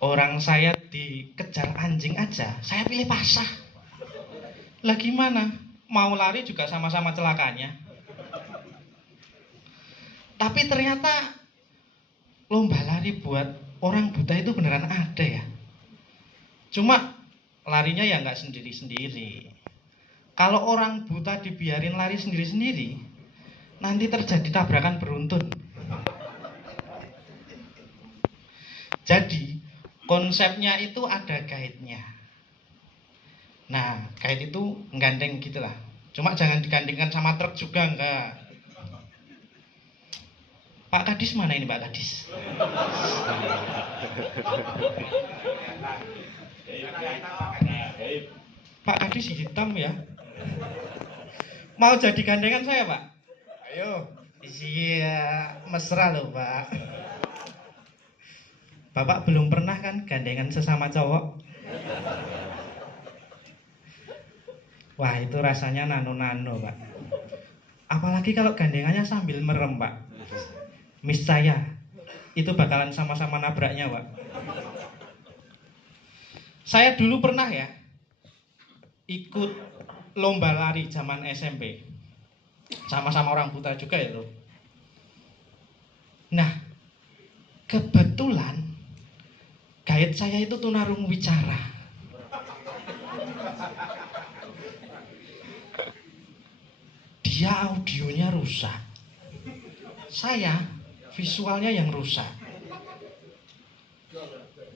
Orang saya dikejar anjing aja, saya pilih pasah. Lah gimana? Mau lari juga sama-sama celakanya. Tapi ternyata lomba lari buat orang buta itu beneran ada ya. Cuma larinya ya nggak sendiri-sendiri. Kalau orang buta dibiarin lari sendiri-sendiri, nanti terjadi tabrakan beruntun. Jadi konsepnya itu ada guide-nya. Nah, guide itu menggandeng gitulah. Cuma jangan digandingkan sama truk juga, enggak. Pak Kadis mana ini Pak Kadis? Pak Kadis hitam ya. Mau jadi gandengan saya Pak? Ayo. Iya, mesra loh Pak. Bapak belum pernah kan gandengan sesama cowok? Wah itu rasanya nano-nano Pak. Apalagi kalau gandengannya sambil merem Pak. Miss saya itu bakalan sama-sama nabraknya Pak. Saya dulu pernah ya ikut lomba lari zaman SMP. Sama-sama orang buta juga itu. Nah kebetulan guide saya itu tunarungu wicara. Dia audionya rusak. Saya visualnya yang rusak.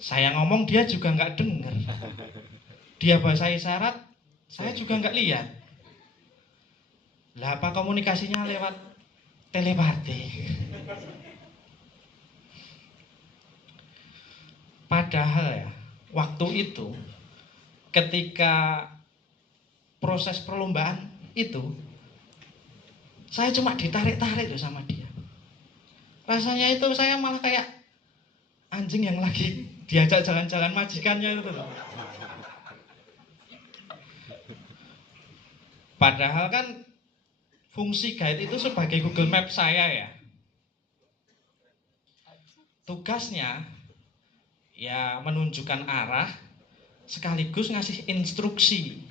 Saya ngomong dia juga nggak dengar. Dia bahasa isyarat, saya juga nggak lihat. Lah apa komunikasinya lewat telepati? Padahal ya, waktu itu ketika proses perlombaan itu saya cuma ditarik-tarik loh sama dia. Rasanya itu saya malah kayak anjing yang lagi diajak jalan-jalan majikannya itu loh. Padahal kan fungsi guide itu sebagai Google Map saya ya. Tugasnya ya menunjukkan arah sekaligus ngasih instruksi.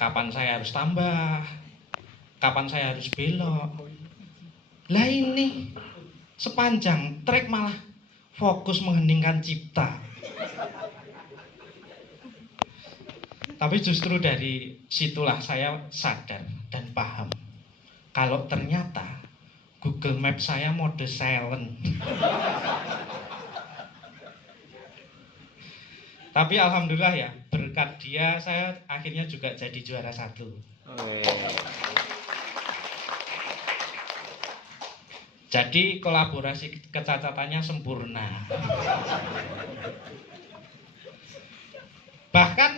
Kapan saya harus tambah, kapan saya harus belok. Lah ini sepanjang trek malah fokus mengheningkan cipta. Tapi justru dari situlah saya sadar dan paham kalau ternyata Google Map saya mode silent. Tapi alhamdulillah ya, berkat dia saya akhirnya juga jadi juara 1. Jadi kolaborasi kecacatannya sempurna. Bahkan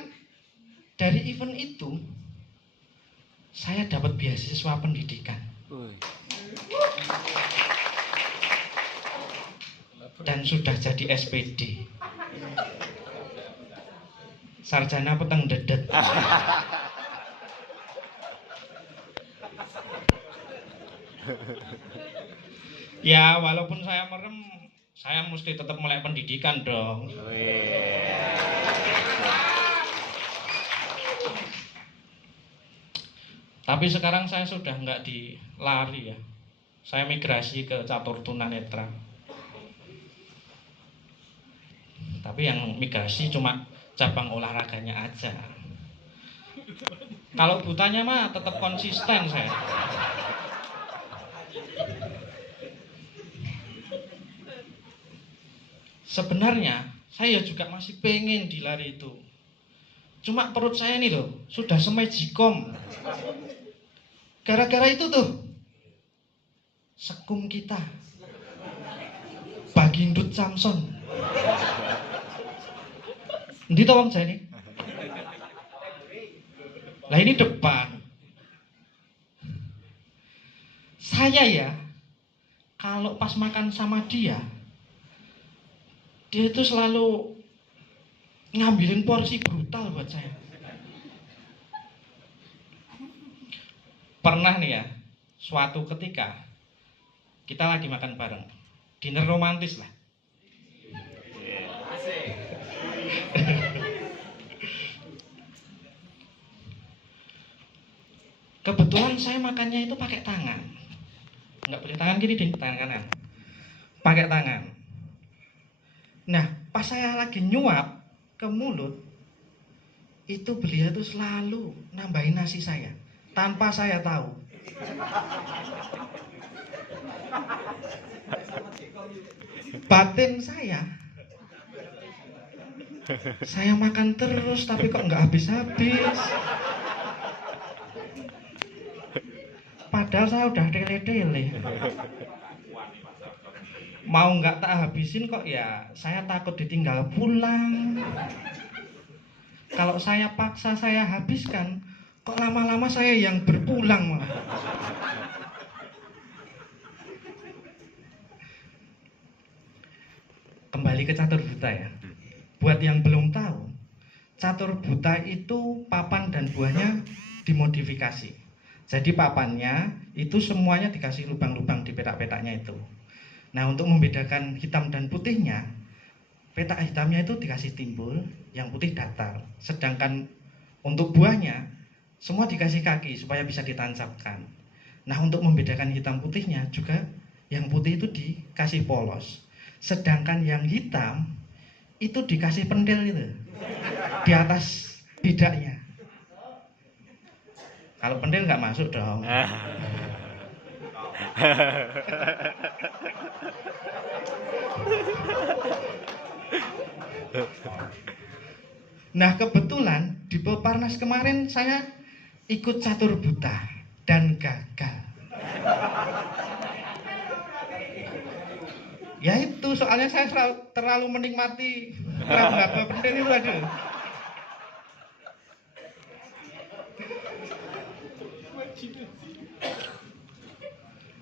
dari event itu saya dapat beasiswa pendidikan. Dan sudah jadi SPD. Sarjana peteng dedet. Ya walaupun saya merem, saya mesti tetap melek pendidikan dong. Tapi sekarang saya sudah nggak di lari ya. Saya migrasi ke catur tunanetra. Tapi yang migrasi cuma cabang olahraganya aja. Kalau butanya mah tetap konsisten saya. Sebenarnya saya juga masih pengen di lari itu. Cuma perut saya nih loh, sudah semejikom. Gara-gara itu tuh sekum kita Bagindut Samson. Ndi to wong jane? Lah ini depan. Saya ya kalau pas makan sama dia itu selalu ngambilin porsi brutal buat saya. Pernah nih ya, suatu ketika kita lagi makan bareng, dinner romantis lah. Kebetulan saya makannya itu pakai tangan. Nggak boleh tangan kiri deh, tangan kanan. Pakai tangan. Nah, pas saya lagi nyuap ke mulut, itu beliau tuh selalu nambahin nasi saya tanpa saya tahu. Batin saya makan terus tapi kok nggak habis-habis. Padahal saya udah tele-tele. Mau nggak tak habisin kok ya saya takut ditinggal pulang. Kalau saya paksa saya habiskan, kok lama-lama saya yang berpulang malah. Kembali ke catur buta ya. Buat yang belum tahu, catur buta itu papan dan buahnya dimodifikasi. Jadi papannya itu semuanya dikasih lubang-lubang di petak-petaknya itu. Nah, untuk membedakan hitam dan putihnya, petak hitamnya itu dikasih timbul, yang putih datar. Sedangkan untuk buahnya, semua dikasih kaki supaya bisa ditancapkan. Nah, untuk membedakan hitam putihnya juga, yang putih itu dikasih polos. Sedangkan yang hitam, itu dikasih pentil itu, di atas bidaknya. Kalau pentil nggak masuk dong. Nah, kebetulan di Peparnas kemarin saya ikut catur buta dan gagal. Ya itu soalnya saya terlalu menikmati raba-raba pentil itu aja.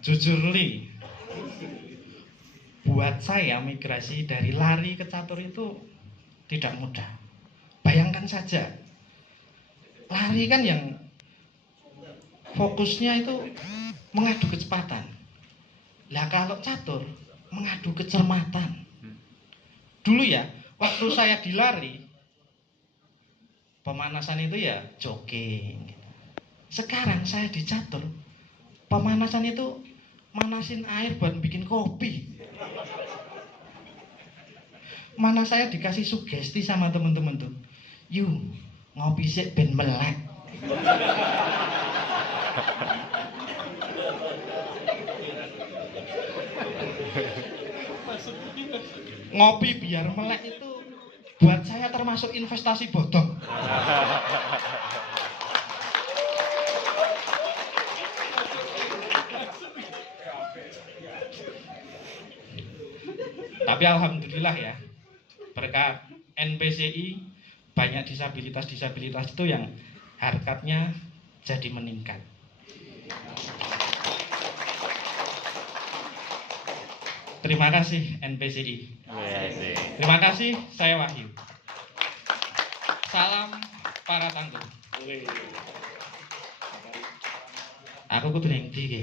Jujur Li, buat saya migrasi dari lari ke catur itu tidak mudah. Bayangkan saja, lari kan yang fokusnya itu mengadu kecepatan. Lah kalau catur mengadu kecermatan. Dulu ya, waktu saya di lari, pemanasan itu ya jogging. Sekarang saya di catur, pemanasan itu manasin air buat bikin kopi. Mana saya dikasih sugesti sama temen-temen tuh, yuk ngopi sik ben melek. Ngopi biar melek itu buat saya termasuk investasi bodong. Tapi alhamdulillah ya, berkat NPCI banyak disabilitas-disabilitas itu yang harkatnya jadi meningkat. Terima kasih NPCI. Terima kasih, saya Wahyu. Salam para tangguh. Aku kudu ning ndi iki?